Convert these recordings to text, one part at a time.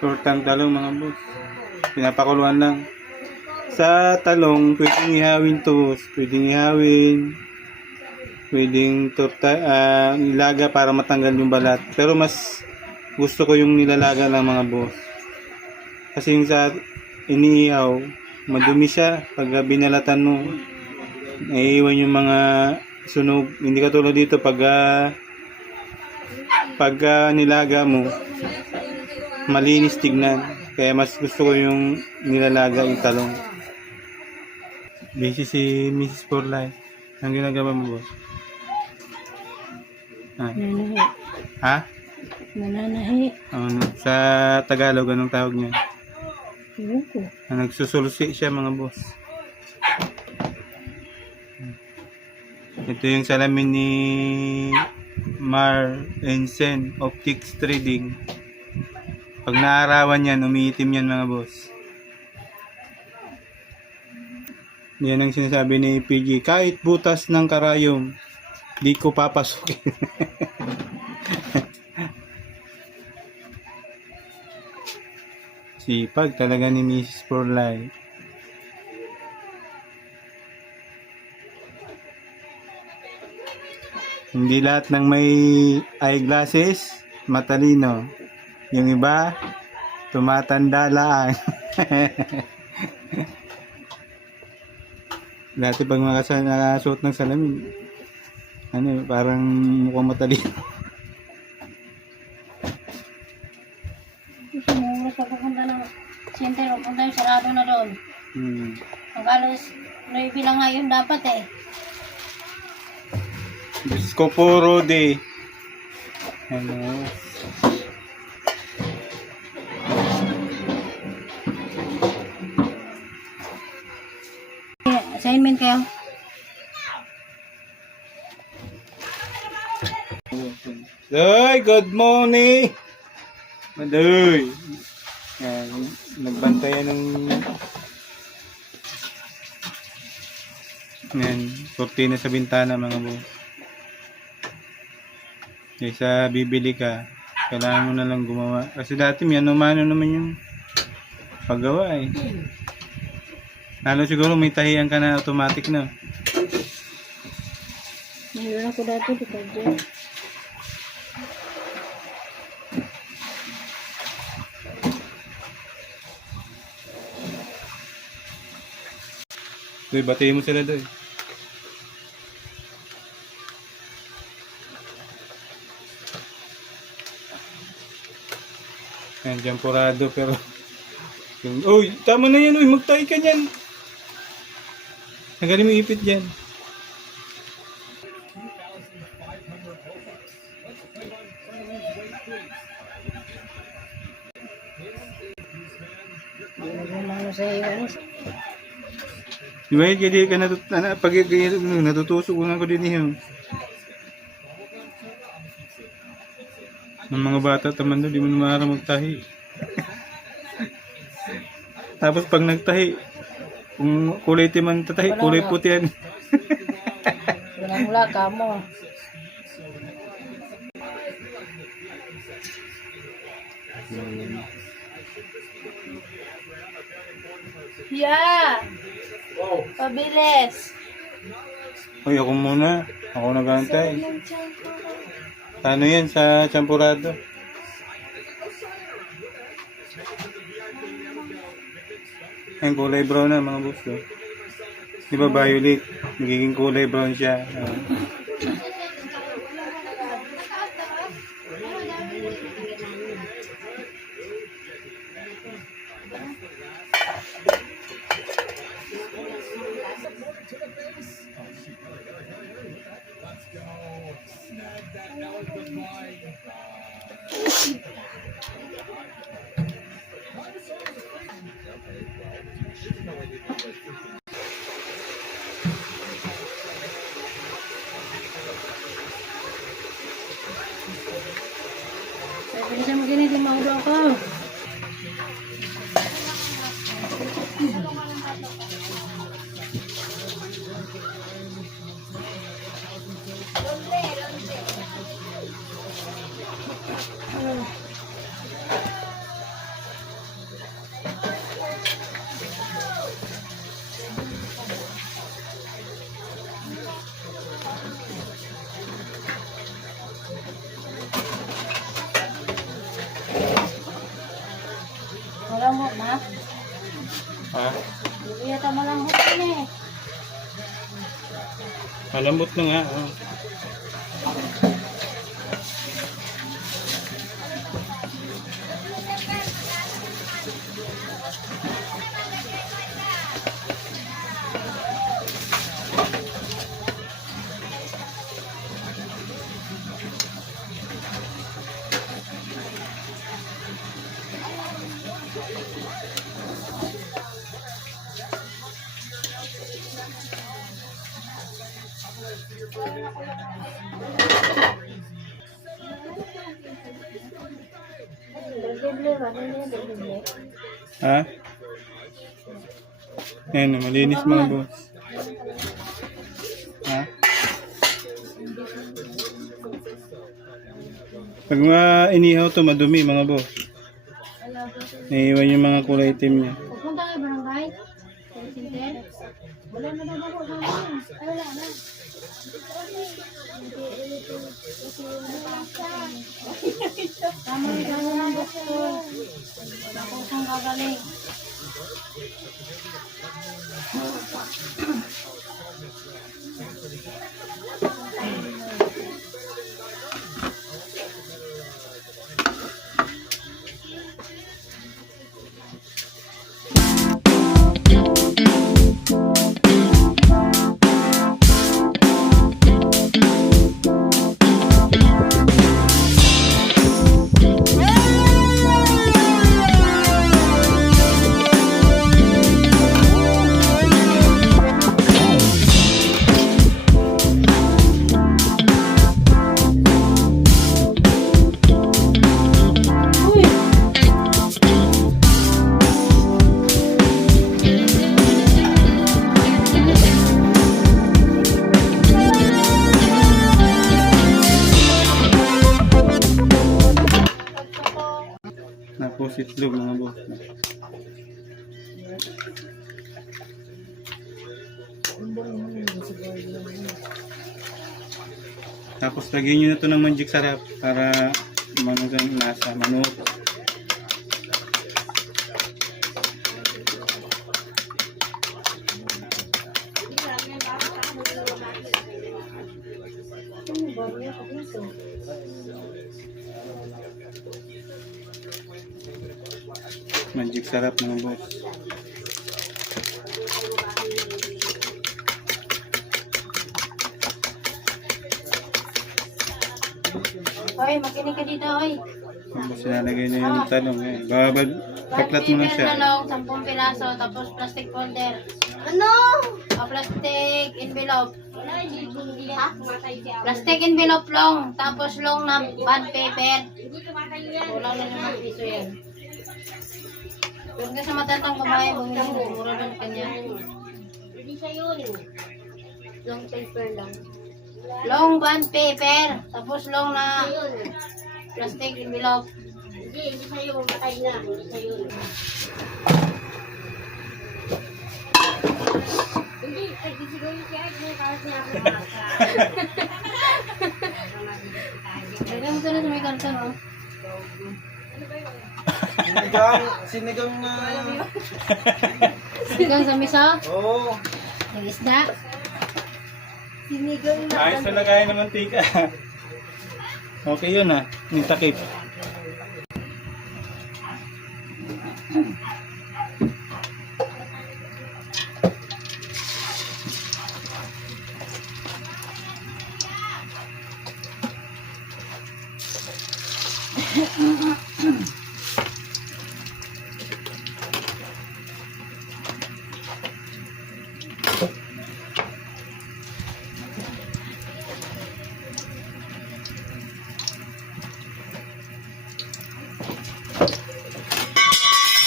Tortang talong mga boss. Pinapakuluan lang. Sa talong, pwedeng ihawin to. Pwedeng ihawin. Pwedeng ilaga para matanggal yung balat. Pero mas gusto ko yung nilalaga lang mga boss. Kasi yung sa iniihaw, madumi siya. Pag binalatan mo, naiiwan yung mga sunog. Hindi katulad dito pag nilaga mo, malinis tignan. Kaya mas gusto ko yung nilalaga yung talong. Busy si Mrs. Porlay. Ang ginagawa mo, boss? Nananahi. Ha? Nananahi. Sa Tagalog, anong tawag niya? Ewan ko. Nagsusulsi siya mga boss. Ito yung salamin ni Mar Ensen Optics Trading. Pag naarawan yan, umiitim yan mga boss. Yan ang sinasabi ni PG. Kahit butas ng karayom, di ko papasukin. Sipag talaga ni Mrs. Porlay. Hindi lahat ng may eyeglasses matalino. Yung iba tumatanda lang. Dati pag nakasuot ng salamin, parang mukhang matalino. Gusto mo oras pagpupunta ng center, pupunta yung sarado na doon. Ang alas 9 lang ngayon dapat eh. Diyos ko puro de. Assignment kayo? Ay, good morning. Madoy. Yan, nagbantayan ng kortina sa bintana mga boss. Kaysa bibili ka, kailangan mo na lang gumawa. Kasi dati mano-mano naman yung paggawa eh. Lalo siguro may tahiyan ka na automatic na. Meron ako dati di ka dyan. Doy, batiin mo sila doy. Yan, jampurado pero uy, tama na yan, uy, magtahi ka niyan. Nagaling mo ipit dyan. Hindi nagmamano sa iwan. Di ba yun, hindi ka natutusok ko na ko din yun. Ng mga bata taman doon, di mo naman magtahi. Tapos pag nagtahi, kung kulay timan tatahi, kulay puti yan. Wala ka mo. Yeah! Pabilis! Uy, ako muna. Ako nagantay. Ano yan sa champurado? Ang kulay brown na mga boss. Di ba violet? Nagiging kulay brown siya. Bilisan mo ganit, limaulo ako. Malambot na nga. Oh. Ha? Ayan, malinis mga boss. Ha? Pag inihaw to madumi mga boss. Naiiwan yung mga kulay itim niya. Pupunta kayo barangay? Center? Wala na daw ako. Ay, wala na. Tama rin gano'n ang gusto. Wala ko siyang gagaling. Tapos itlog mga boss. Tapos lagyan nyo na ito ng magic sarap para manugang lasa, manok. Magic sarap mga boss. Hoy, makinig ka dito, hoy. Tapos sinalagay na yung talong. Babad, kaplat mo na Paper siya. talong, 10 piraso, tapos plastic folder. Ano? O plastic envelope. Ha? Plastic envelope long, tapos long na bond paper. Kulang na naman piso yan. Huwag ka sa matatang kumain, bumili mo, mura doon kanya. Hindi siya yun. Long paper lang. Long bond paper, tapos long na plastic envelope. Hindi siya yun, patay na. Hindi siya yun. Hindi, siguro siya, para siya ako makaka. Lagyan mo ito na sa may karton, oh. Sinigang na... Sinigang sa misa? Oo. Yung isda? Sinigang na... Ayos na lagayan ng mantika. Okay yun ah, yung takip.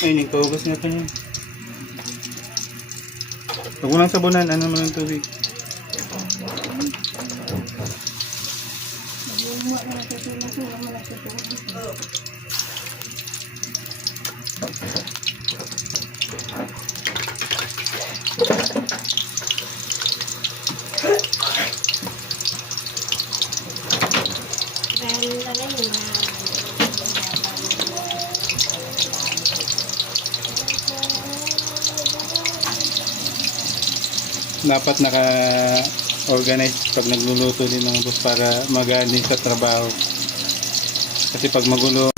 Ay, nagpahugas na ito niya. Huwag mo lang sabunan, ano naman ang tubig. Dapat organized pag nagluluto din mga boss para magaan din sa trabaho. Kasi pag magulo,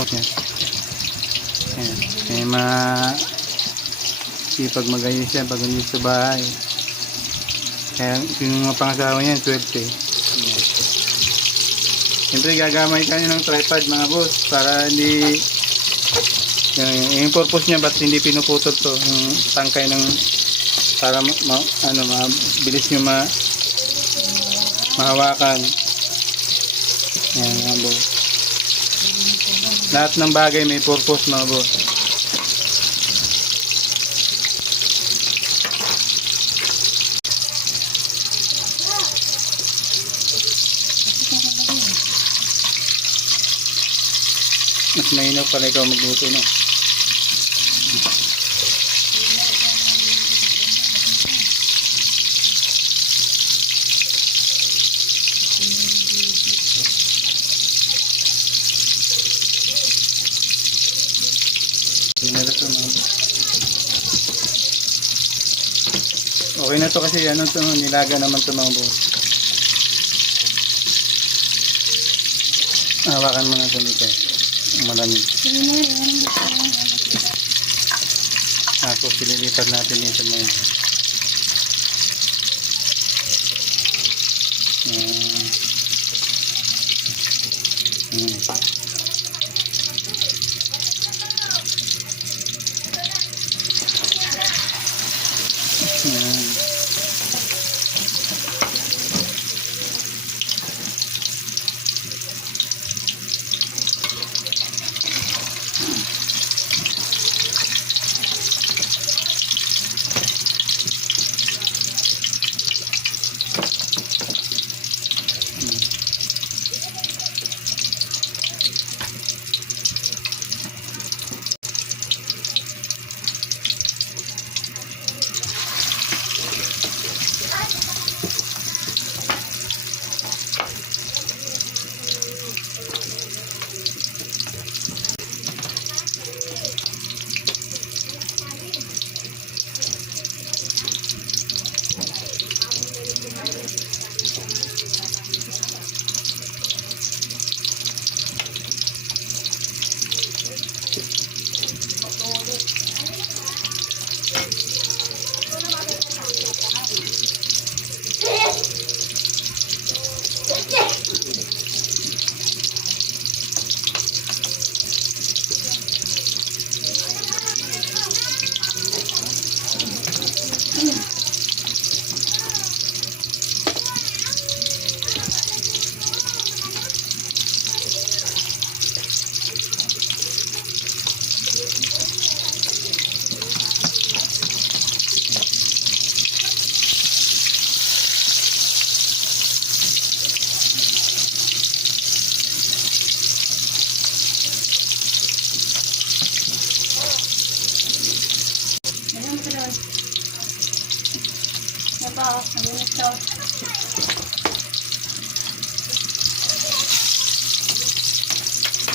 yan, may sipag magayon siya pag hindi sa bahay. Kaya yung mga pangasawa niyan, swerte. Yan. Siyempre gagamay kayo ng tripod mga boss para hindi yung purpose niya ba't hindi pinuputol to yung tangkay ng para mabilis nyo mahawakan. Yan mga boss. Lahat ng bagay may purpose mga boss. Mas mahinaw pala ikaw magluto no. Okay na to kasi ano to, nilaga naman to mga boss. Hawakan mo na ito dito. Malamig. Ako, pinilipat natin dito mga boss.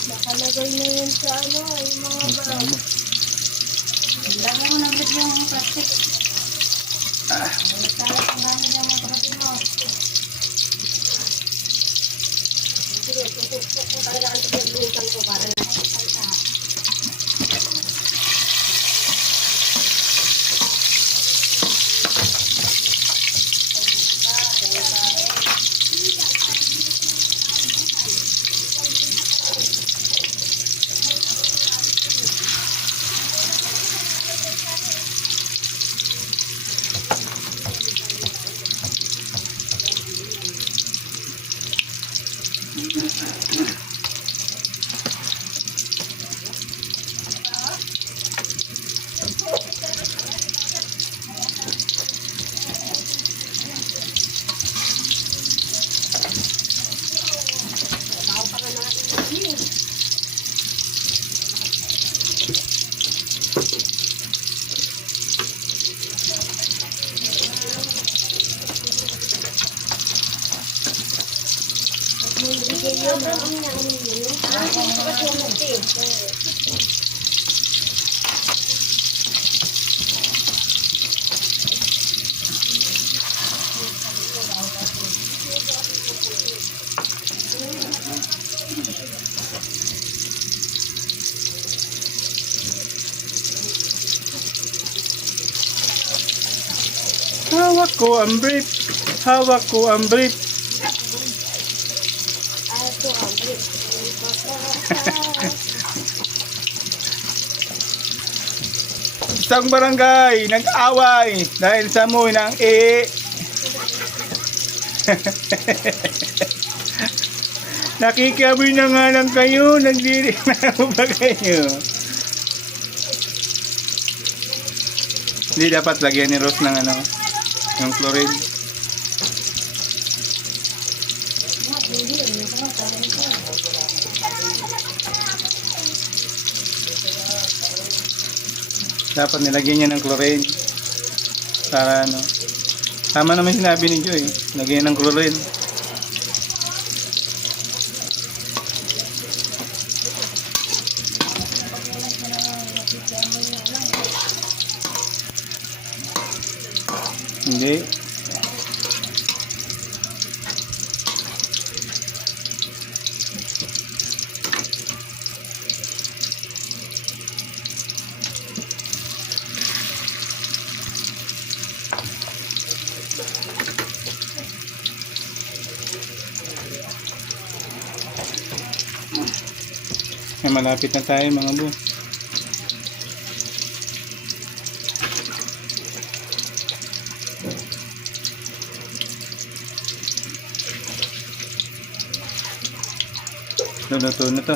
Nakalagay na yun sa ano, yung mga brown. Lagay mo na agad yung plastic. Nagkalat ang gamit yung mga kapatid mo. Sige, tutok ko talaga ang tutubukan ko para na salta. ko ang brief. Hawak ko ang brief. Ako ang brief. Isang barangay nag-away dahil sa amoy ng Nakikiamoy na nga lang kayo, nagdiri na ba kayo? Hindi dapat lagyan ni Rose ng ano, yung chlorine. Dapat nilagyan niya ng chlorine. Para ano. Tama naman sinabi ni Joy. Lagyan ng chlorine. Hindi. Ay, malapit na tayo mga boss. Luluto na to.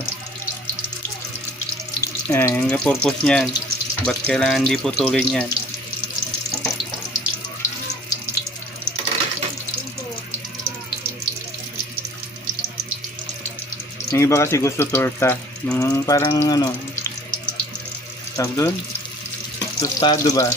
Yung purpose niyan. Ba't kailangan di putulin yan? Yung iba kasi gusto torta. Yung parang ano, tawag doon? Tostado ba?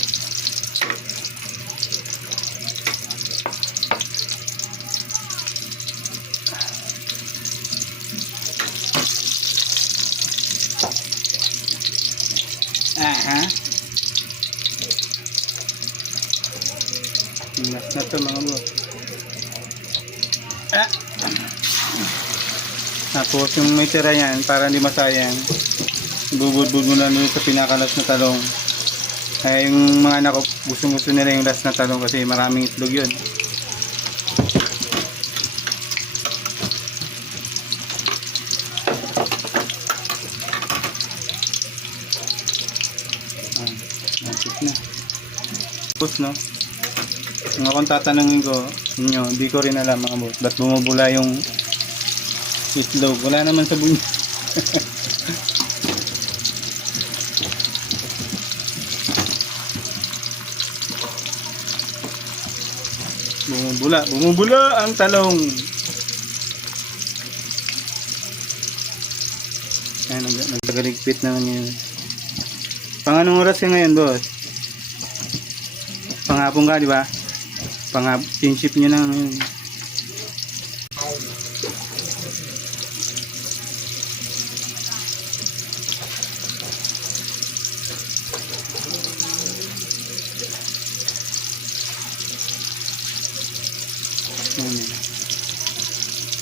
Aha. Last na to mga boss. Tapos yung may tira yan, para hindi masayang, ibubudbud mo na nun sa pinakalas na talong. Kaya yung mga anak ko, gusto nila yung last na talong kasi maraming itlog yun. Napit na. Tapos no, kung akong tatanungin ko, hindi ko rin alam mga boss, ba't bumubula yung itlog? Wala naman sa bunyi. Bumubula ang talong. Ayan, nagagaligpit naman yun. Pang anong oras ka ngayon, boss? Panghapon ka, di ba? Tinship nyo na ngayon.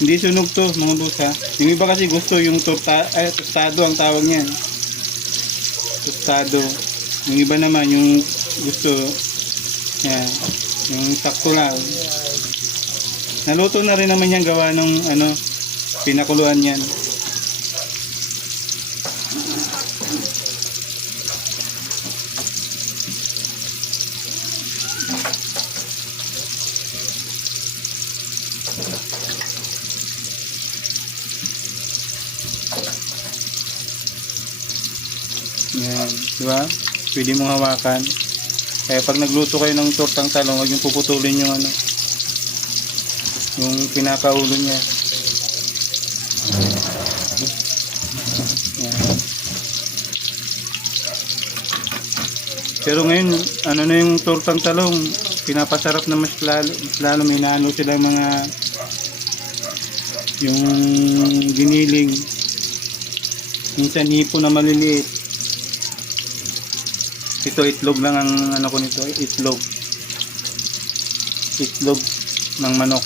Hindi sunog to mga boss ha. Yung iba kasi gusto yung tostado ang tawag niyan. Tostado. Yung iba naman yung gusto yan, yung sakto lang. Naluto na rin naman yan gawa ng ano, pinakuluan yan. Yan, di ba? Pwede mong hawakan. Kaya pag nagluto kayo ng tortang talong, huwag yung puputulin yung ano, yung pinakaulo niya. Yan. Pero ngayon, ano na yung tortang talong, pinapasarap na mas lalo may naano sila mga yung giniling. Minsan hipo na maliliit. Ito itlog lang ang ano ko nito, itlog ng manok.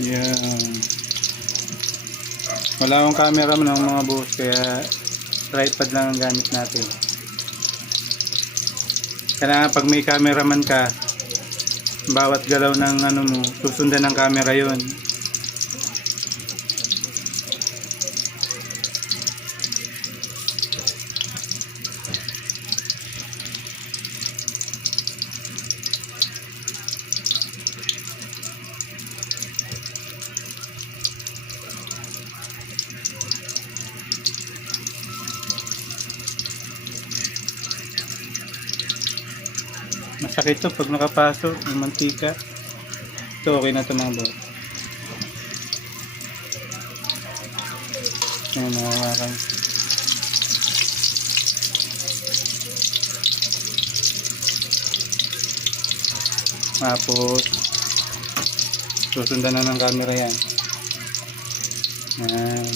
Yan. Wala akong camera ng mga boss, kaya tripod lang ang gamit natin. Kailangan pag may cameraman ka, bawat galaw ng ano mo, susundan ng camera yon. Masakit to pag nakapasok yung mantika. Ito okay na ito mga boss. Ayan, nahawakan. Tapos susundan na ng camera yan. Ayan.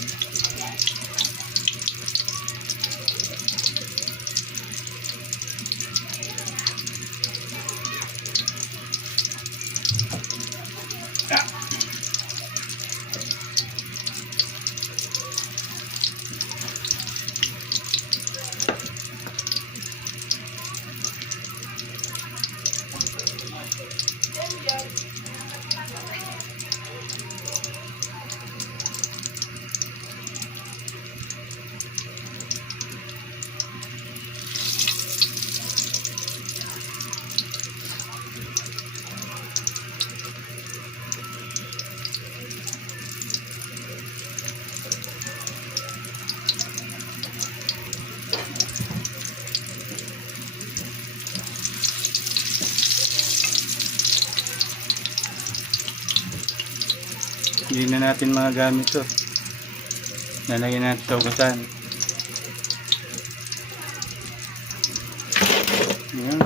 Hindi na natin mga gamit to. Lalagyan natin sa ugasan. Ayan.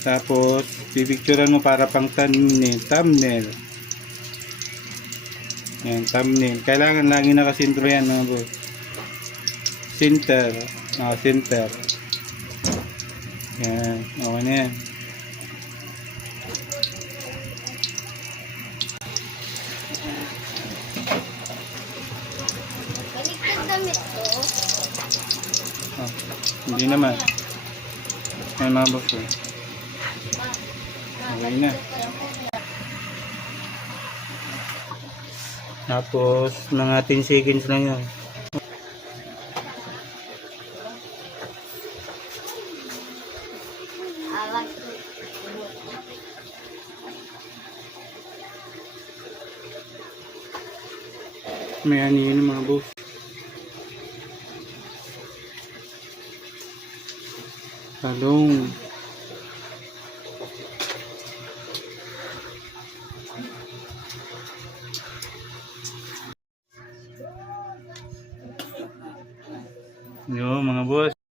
Tapos pipicturean mo para pang thumbnail. Ayan, thumbnail. Kailangan lagi nakasintro yan mga boss. Center. Center. Yan, okay na yan. Baligtad damit to. Oh, hindi naman. Ayan mga boss. Okay na. Tapos mga 10 seconds lang yan. Awan. May anihin mga boss. Talong. Yo mga boss.